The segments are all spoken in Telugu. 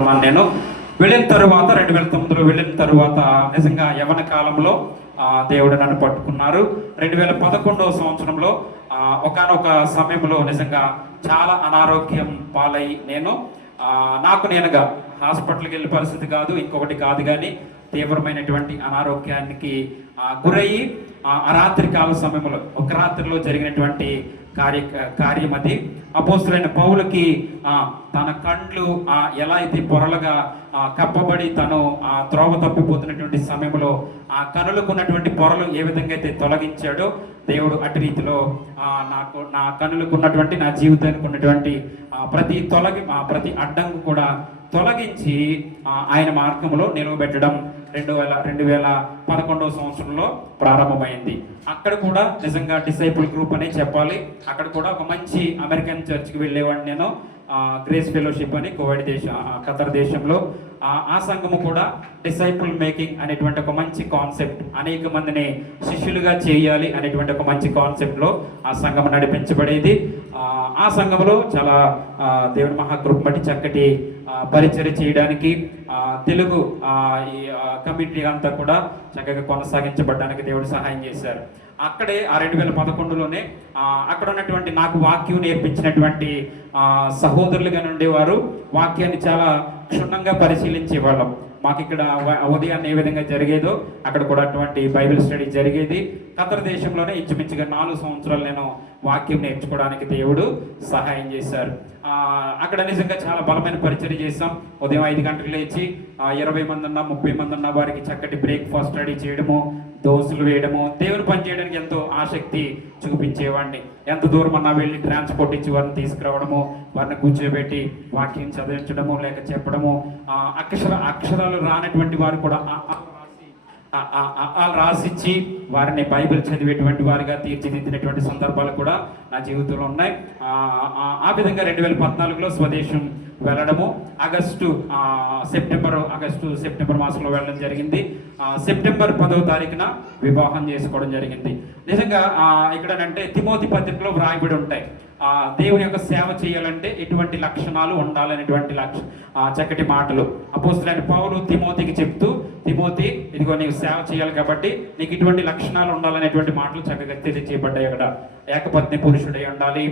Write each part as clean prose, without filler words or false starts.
నేను వెళ్ళిన తరువాత 2009లో వెళ్ళిన తరువాత నిజంగా యవన కాలంలో దేవుడు నన్ను పట్టుకున్నారు. 2011వ సంవత్సరంలో ఒకానొక సమయంలో నిజంగా చాలా అనారోగ్యం పాలై నేను నాకు నేనుగా హాస్పిటల్కి వెళ్ళే పరిస్థితి కాదు, ఇంకొకటి కాదు, కానీ తీవ్రమైనటువంటి అనారోగ్యానికి గురయ్యి ఆ రాత్రి కాల సమయంలో ఒక రాత్రిలో జరిగినటువంటి కార్యం అది. అపోస్తులైన పౌలుకి తన కండ్లు ఎలా అయితే పొరలుగా కప్పబడి తను త్రోవ తప్పిపోతున్నటువంటి సమయంలో ఆ కనులకున్నటువంటి పొరలు ఏ విధంగా అయితే తొలగించాడో దేవుడు అటు రీతిలో నా కనులకు ఉన్నటువంటి నా జీవితానికి ఉన్నటువంటి ప్రతి అడ్డంకు కూడా తొలగించి ఆయన మార్గంలో నిలవబెట్టడం 2011వ సంవత్సరంలో ప్రారంభమైంది. అక్కడ కూడా నిజంగా డిసైపుల్ గ్రూప్ అనే చెప్పాలి. అక్కడ కూడా ఒక మంచి అమెరికన్ చర్చ్కి వెళ్ళేవాడిని నేను. గ్రేస్ ఫెలోషిప్ అని కువైట్ ఖతర్ దేశంలో ఆ సంఘము కూడా డిసైపుల్ మేకింగ్ అనేటువంటి ఒక మంచి కాన్సెప్ట్, అనేక మందిని శిష్యులుగా చేయాలి అనేటువంటి ఒక మంచి కాన్సెప్ట్లో ఆ సంఘం నడిపించబడేది. ఆ సంఘంలో చాలా దేవుని మహాకృప బట్టి చక్కటి పరిచర్య చేయడానికి తెలుగు ఈ కమిటీ అంతా కూడా చక్కగా కొనసాగించబడడానికి దేవుడు సహాయం చేశారు. అక్కడే 2011లోనే అక్కడ ఉన్నటువంటి నాకు వాక్యం నేర్పించినటువంటి సహోదరులుగా ఉండేవారు. వాక్యాన్ని చాలా క్షుణ్ణంగా పరిశీలించేవాళ్ళం. మాకు ఇక్కడ ఉదయాన్ని ఏ విధంగా జరిగేదో అక్కడ కూడా అటువంటి బైబిల్ స్టడీ జరిగేది. ఖతర్ దేశంలోనే ఇంచుమించుగా 4 సంవత్సరాలు నేను వాక్యం నేర్చుకోవడానికి దేవుడు సహాయం చేశారు. అక్కడ నిజంగా చాలా బలమైన పరిచర్య చేసాం. ఉదయం 5 గంటలకు లేచి 20 మంది ఉన్నా 30 మంది ఉన్న వారికి చక్కటి బ్రేక్ఫాస్ట్ రెడీ చేయడము, దోశలు వేయడము, దేవుని పని చేయడానికి ఎంతో ఆసక్తి చూపించేవాడిని. ఎంత దూరం అన్నా వెళ్ళి ట్రాన్స్పోర్ట్ ఇచ్చి వారిని తీసుకురావడము, వారిని కూర్చోబెట్టి వాక్యం చదివించడము లేక చెప్పడము, అక్షరాలు రానటువంటి వారు కూడా రాసిచ్చి వారిని బైబిల్ చదివేటువంటి వారిగా తీర్చిదిద్దినటువంటి సందర్భాలు కూడా నా జీవితంలో ఉన్నాయి. ఆ విధంగా 2014లో స్వదేశం వెళ్ళడము, సెప్టెంబర్ మాసంలో వెళ్ళడం జరిగింది. సెప్టెంబర్ 10వ తారీఖున వివాహం చేసుకోవడం జరిగింది. నిజంగా ఇక్కడంటే తిమోతి పత్రికలో వ్రాయబడి ఉంటాయి, దేవుని యొక్క సేవ చేయాలంటే ఎటువంటి లక్షణాలు ఉండాలనేటువంటి చక్కటి మాటలు అపోస్తలుడైన పౌలు తిమోతికి చెప్తూ, తిమోతి ఇదిగో నీకు సేవ చేయాలి కాబట్టి నీకు ఇటువంటి లక్షణాలు ఉండాలనేటువంటి మాటలు చక్కగా తెలియజేయబడ్డాయి. అక్కడ ఏకపత్ని పురుషుడై ఉండాలి,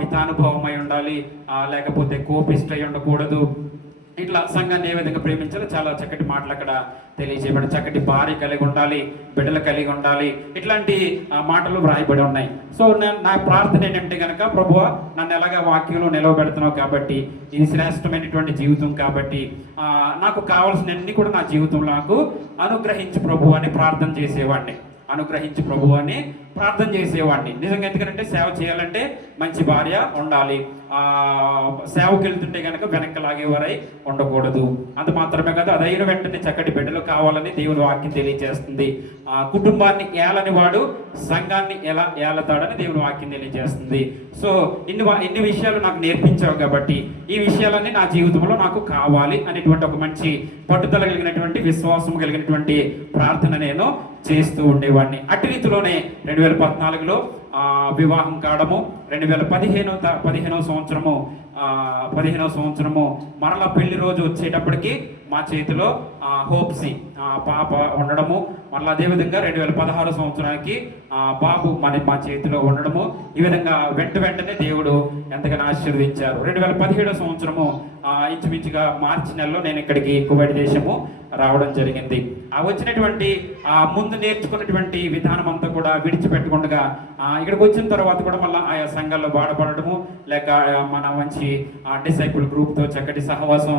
మితానుభవమై ఉండాలి, లేకపోతే కోపిష్టై ఉండకూడదు, ఇట్లా సంఘాన్ని ఏ విధంగా ప్రేమించాలో చాలా చక్కటి మాటలు అక్కడ తెలియజేయబడి, చక్కటి భార్య కలిగి ఉండాలి, బిడ్డలు కలిగి ఉండాలి, ఇట్లాంటి మాటలు వ్రాయబడి ఉన్నాయి. సో నా ప్రార్థన ఏంటంటే కనుక, ప్రభువా నన్ను ఎలాగా వాక్యంలో నిలవబెడుతున్నావు కాబట్టి, ఇది శ్రేష్టమైనటువంటి జీవితం కాబట్టి నాకు కావాల్సినవన్నీ కూడా నా జీవితంలో నాకు అనుగ్రహించు ప్రభు అని ప్రార్థన చేసేవాడిని. అనుగ్రహించి ప్రభు అని ప్రార్థన చేసేవాడిని. నిజంగా ఎందుకంటే సేవ చేయాలంటే మంచి భార్య ఉండాలి, సేవకు వెళ్తుంటే కనుక వెనక్కి లాగేవారై ఉండకూడదు. అంత మాత్రమే కాదు, అదైన వెంటనే చక్కటి బిడ్డలు కావాలని దేవుని వాక్యం తెలియజేస్తుంది. కుటుంబాన్ని ఏలని వాడు సంఘాన్ని ఎలా ఏలతాడని దేవుని వాక్యం తెలియజేస్తుంది. సో ఇన్ని విషయాలు నాకు నేర్పించావు కాబట్టి ఈ విషయాలన్నీ నా జీవితంలో నాకు కావాలి అనేటువంటి ఒక మంచి పట్టుదల కలిగినటువంటి, విశ్వాసం కలిగినటువంటి ప్రార్థన నేను చేస్తూ ఉండేవాడిని. అటు రీతిలోనే 2014లో వివాహం కావడము, 2015వ సంవత్సరము మరలా పెళ్లి రోజు వచ్చేటప్పటికి మా చేతిలో హోప్సీ పాప ఉండడము, మళ్ళీ అదేవిధంగా 2016 సంవత్సరానికి బాబు మా చేతిలో ఉండడము, ఈ విధంగా వెంటనే దేవుడు ఎంతగానో ఆశీర్వదించారు. 2017 సంవత్సరము ఇంచుమించుగా మార్చి నెలలో నేను ఇక్కడికి కువైట్ దేశము రావడం జరిగింది. వచ్చినటువంటి ముందు నేర్చుకున్నటువంటి విధానం అంతా కూడా విడిచిపెట్టకుండా ఇక్కడికి వచ్చిన తర్వాత కూడా మళ్ళీ ఆయా సంఘాల్లో బాధపడటము, లేక మన మంచి డిసైపుల్ గ్రూప్తో చక్కటి సహవాసం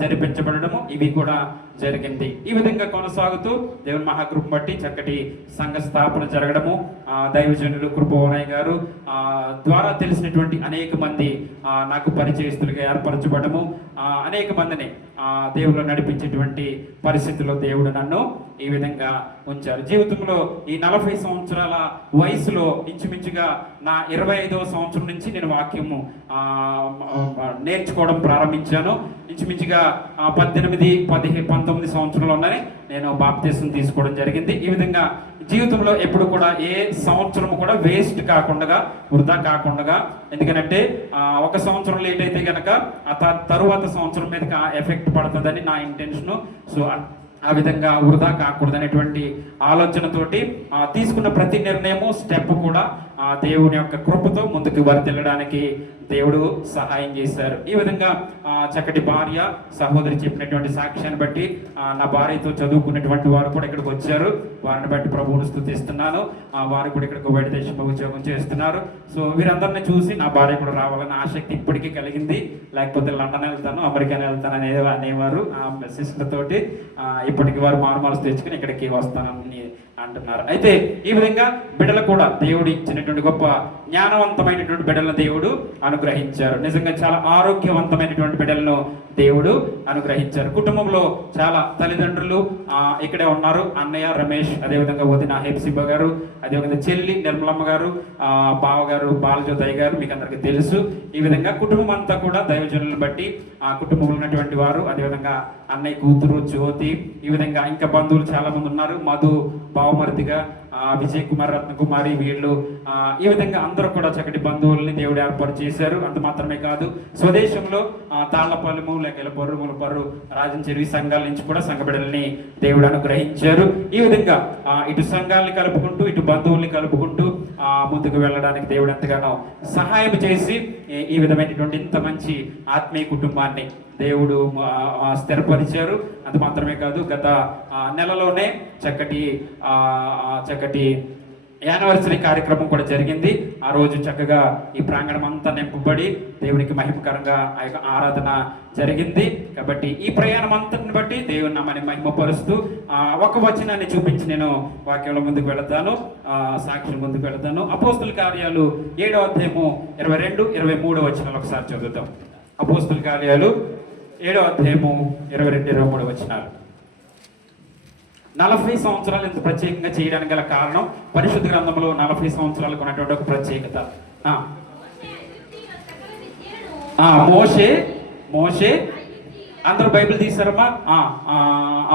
జరిపించబడము, ఇవి కూడా జరిగింది. ఈ విధంగా కొనసాగుతూ దేవుని మహాకృప బట్టి చక్కటి సంఘ స్థాపన జరగడము, దైవజనులు కృపవనయ్య గారు ద్వారా తెలిసినటువంటి అనేక మంది నాకు పరిచయస్తులుగా ఏర్పరచబడము, అనేక మందిని దేవుళ్ళు నడిపించేటువంటి పరిస్థితుల్లో దేవుడు నన్ను ఈ విధంగా ఉంచారు. జీవితంలో ఈ 40 సంవత్సరాల వయసులో ఇంచుమించుగా నా 25వ సంవత్సరం నుంచి నేను వాక్యము నేర్చుకోవడం ప్రారంభించాను. ఇంచుమించుగా 19 సంవత్సరంలోనే నేను బాప్తిసం తీసుకోవడం జరిగింది. ఈ విధంగా జీవితంలో ఎప్పుడు కూడా ఏ సంవత్సరం కూడా వేస్ట్ కాకుండా, వృధా కాకుండా, ఎందుకంటే ఒక సంవత్సరం లేట్ అయితే కనుక తరువాత తర్వాత సంవత్సరం మీదకి ఎఫెక్ట్ పడుతుందని నా ఇంటెన్షను. సో ఆ విధంగా వృధా కాకూడదనేటువంటి ఆలోచనతోటి తీసుకున్న ప్రతి నిర్ణయము స్టెప్ కూడా దేవుని యొక్క కృపతో ముందుకు వర్తిల్లడానికి దేవుడు సహాయం చేశారు. ఈ విధంగా చక్కటి భార్య సహోదరి చెప్పినటువంటి సాక్ష్యాన్ని బట్టి నా భార్యతో చదువుకున్నటువంటి వారు కూడా ఇక్కడికి వచ్చారు. వారిని బట్టి ప్రభువును స్తుతిస్తున్నాను. వారు కూడా ఇక్కడికి బయట దేశంలో ఉద్యోగం చేస్తున్నారు. సో వీరందరినీ చూసి నా భార్య కూడా రావాలని ఆసక్తి ఇప్పటికీ కలిగింది. లేకపోతే లండన్ వెళ్తాను, అమెరికాని వెళ్తాను అనేవారు ఆ సిస్టర్ తోటి. ఇప్పటికి వారు మారుమనసు తెచ్చుకుని ఇక్కడికి వస్తానని అంటున్నారు. అయితే ఈ విధంగా బిడ్డలు కూడా దేవుడు ఇచ్చినటువంటి గొప్ప జ్ఞానవంతమైనటువంటి బిడ్డలను దేవుడు అనుగ్రహించారు. నిజంగా చాలా ఆరోగ్యవంతమైనటువంటి బిడ్డలను దేవుడు అనుగ్రహించారు. కుటుంబంలో చాలా తల్లిదండ్రులు ఇక్కడే ఉన్నారు. అన్నయ్య రమేష్, అదేవిధంగా వదిన హెప్సిబా గారు, అదేవిధంగా చెల్లి నిర్మలమ్మ గారు, బావగారు బాలజ్యోతయ్య గారు, మీకు అందరికీ తెలుసు. ఈ విధంగా కుటుంబం అంతా కూడా దైవజనులను బట్టి ఆ కుటుంబంలో ఉన్నటువంటి వారు, అదేవిధంగా అన్నయ్య కూతురు జ్యోతి, ఈ విధంగా ఇంకా బంధువులు చాలా మంది ఉన్నారు. మధు బావమరిదిగా, విజయ్ కుమార్, రత్నకుమారి, వీళ్ళు ఈ విధంగా అందరూ కూడా చక్కటి బంధువుల్ని దేవుడు ఏర్పాటు చేశారు. అంత మాత్రమే కాదు, స్వదేశంలో తాళ్లపల్లెము, లేక ఎలపర్రు, ములపర్రు, రాజన్ చెరువు సంఘాల నుంచి కూడా సంఘ బిడ్డల్ని దేవుడు అనుగ్రహించారు. ఈ విధంగా ఇటు సంఘాలని కలుపుకుంటూ ఇటు బంధువుల్ని కలుపుకుంటూ ముందుకు వెళ్ళడానికి దేవుడు ఎంతగానో సహాయం చేసి ఈ విధమైనటువంటి ఇంత మంచి ఆత్మీయ కుటుంబాన్ని దేవుడు స్థిరపరిచారు. అంత మాత్రమే కాదు, గత నెలలోనే చక్కటి యానివర్సరీ కార్యక్రమం కూడా జరిగింది. ఆ రోజు చక్కగా ఈ ప్రాంగణం అంతా నింపబడి దేవునికి మహిమకరంగా ఆ యొక్క ఆరాధన జరిగింది. కాబట్టి ఈ ప్రయాణం అంతటిని బట్టి దేవుని నామాన్ని మహిమపరుస్తూ ఒక వచనాన్ని చూపించి నేను వాక్యంలో ముందుకు వెళతాను, సాక్షుల ముందుకు వెళతాను. అపోస్తుల కార్యాలు 7వ అధ్యాయము 22, 23 వచనాలు ఒకసారి చదువుతాం. అపోస్తుల కార్యాలు 7వ అధ్యాయము 22, 23 వచనాలు. 40 సంవత్సరాలు ఇంత ప్రత్యేకంగా చేయడానికి గల కారణం పరిశుద్ధ గ్రంథంలో 40 సంవత్సరాలకు ఉన్నటువంటి ఒక ప్రత్యేకత. మోషే అందరూ బైబిల్ తీశారమ్మా.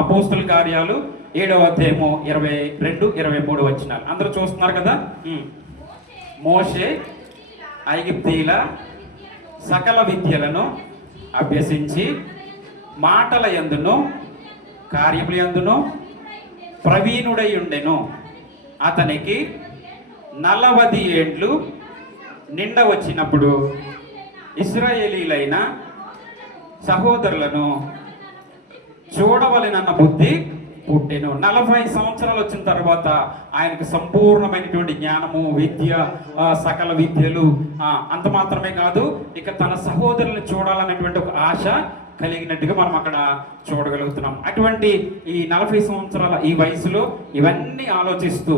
అపోస్తుల కార్యాలు 7వ అధ్యాయము 22, 23 వచనాలు అందరూ చూస్తున్నారు కదా. మోషే ఐగుప్తీయుల సకల విద్యలను అభ్యసించి మాటల యందును కార్యముల యందును ప్రవీణుడై ఉండెను. అతనికి 40 ఏండ్లు నిండ వచ్చినప్పుడు ఇశ్రాయేలీలైన సహోదరులను చూడవలెనన్న బుద్ధి పుట్టెను. 40 సంవత్సరాలు వచ్చిన తర్వాత ఆయనకు సంపూర్ణమైనటువంటి జ్ఞానము, విద్య, సకల విద్యలు, అంత మాత్రమే కాదు, ఇక తన సహోదరులను చూడాలనేటువంటి ఒక ఆశ కలిగినట్టుగా మనం అక్కడ చూడగలుగుతున్నాం. అటువంటి ఈ 40 సంవత్సరాల ఈ వయసులో ఇవన్నీ ఆలోచిస్తూ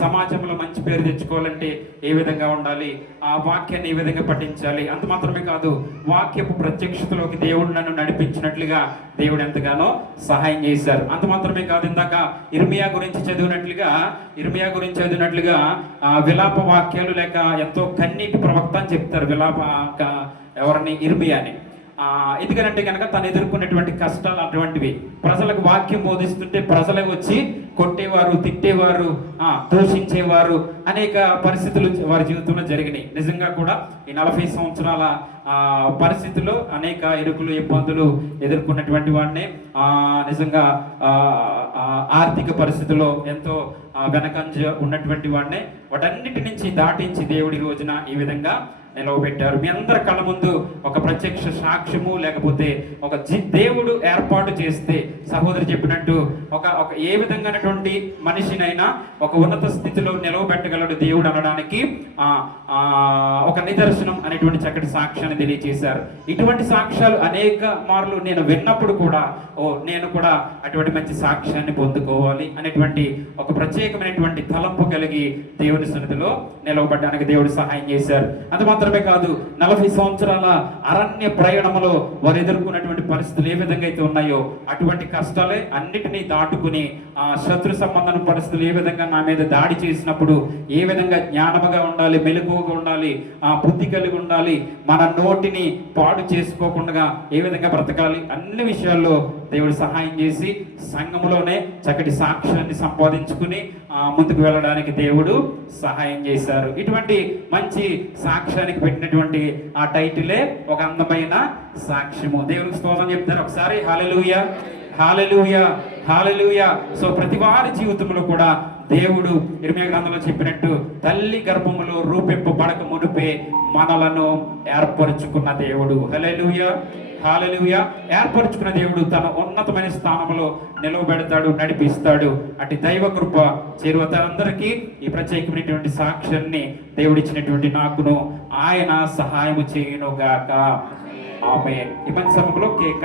సమాజంలో మంచి పేరు తెచ్చుకోవాలంటే ఏ విధంగా ఉండాలి, ఆ వాక్యాన్ని ఏ విధంగా పఠించాలి, అంత మాత్రమే కాదు వాక్యపు ప్రత్యక్షతలోకి దేవుడు నన్ను నడిపించినట్లుగా దేవుడు ఎంతగానో సహాయం చేశారు. అంత మాత్రమే కాదు, ఇందాక ఇర్మియా గురించి చదివినట్లుగా విలాప వాక్యాలు లేక ఎంతో కన్నీటి ప్రవక్త అని చెప్తారు. ఎవరిని? ఇర్మియాని. ఎందుకనంటే కనుక తను ఎదుర్కొన్నటువంటి కష్టాలు అటువంటివి. ప్రజలకు వాక్యం బోధిస్తుంటే ప్రజలే వచ్చి కొట్టేవారు, తిట్టేవారు, దూషించేవారు, అనేక పరిస్థితులు వారి జీవితంలో జరిగినాయి. నిజంగా కూడా ఈ 40 సంవత్సరాల పరిస్థితుల్లో అనేక ఇరుకులు, ఇబ్బందులు ఎదుర్కొన్నటువంటి వాడిని, నిజంగా ఆర్థిక పరిస్థితుల్లో ఎంతో వెనకంజ ఉన్నటువంటి వాడిని వాటన్నిటి నుంచి దాటించి దేవుడి రోజున ఈ విధంగా నిలవబెట్టారు. మీ అందరి కళ్ళ ముందు ఒక ప్రత్యక్ష సాక్ష్యము, లేకపోతే ఒక దేవుడు ఏర్పాటు చేస్తే సహోదరు చెప్పినట్టు ఒక ఏ విధంగానటువంటి మనిషినైనా ఒక ఉన్నత స్థితిలో నిలవబెట్టగలడు దేవుడు అనడానికి ఒక నిదర్శనం అనేటువంటి చక్కటి సాక్ష్యాన్ని తెలియజేశారు. ఇటువంటి సాక్ష్యాలు అనేక మార్లు నేను విన్నప్పుడు కూడా నేను కూడా అటువంటి మంచి సాక్ష్యాన్ని పొందుకోవాలి అనేటువంటి ఒక ప్రత్యేకమైనటువంటి తలంపు కలిగి దేవుని సన్నిధిలో నిలవబడ్డానికి దేవుడు సహాయం చేశారు. అది మాత్రమే కాదు, 40 సంవత్సరాల అరణ్య ప్రయాణంలో వారు ఎదుర్కొన్నటువంటి పరిస్థితులు ఏ విధంగా అయితే ఉన్నాయో అటువంటి కష్టాలే అన్నిటినీ దాటుకుని శత్రు సంబంధం పరిస్థితులు ఏ విధంగా నా మీద దాడి చేసినప్పుడు ఏ విధంగా జ్ఞానముగా ఉండాలి, మెలకువగా ఉండాలి, బుద్ధి కలిగి ఉండాలి, మన నోటిని పాడు చేసుకోకుండా ఏ విధంగా బ్రతకాలి, అన్ని విషయాల్లో దేవుడు సహాయం చేసి సంఘములోనే చక్కటి సాక్ష్యాన్ని సంపాదించుకుని ముందుకు వెళ్ళడానికి దేవుడు సహాయం చేశారు. ఇటువంటి మంచి సాక్ష్యాన్ని వాక్యానికి పెట్టినటువంటి ఆ టైటిలే ఒక అందమైన సాక్ష్యము. దేవునికి స్తోత్రం చెప్తారు ఒకసారి. హల్లెలూయా, హల్లెలూయా, హల్లెలూయా. సో ప్రతి వారి జీవితంలో కూడా దేవుడు ఇర్మీయా గ్రంథంలో చెప్పినట్టు తల్లి గర్భములో రూపింపబడక మునిపే మనలను ఏర్పరచుకున్న దేవుడు. హల్లెలూయా, హల్లెలూయా. ఏర్పరచుకున్న దేవుడు తన ఉన్నతమైన స్థానంలో నిలవబెడతాడు, నడిపిస్తాడు. అటు దైవ కృప చేరువతందరికీ ఈ ప్రత్యేకమైనటువంటి సాక్ష్యాన్ని దేవుడిచ్చినటువంటి నాకును ఆయన సహాయము చేయునుగాక. ఆమేన్. ఈ మంచి సమయంలో కేక్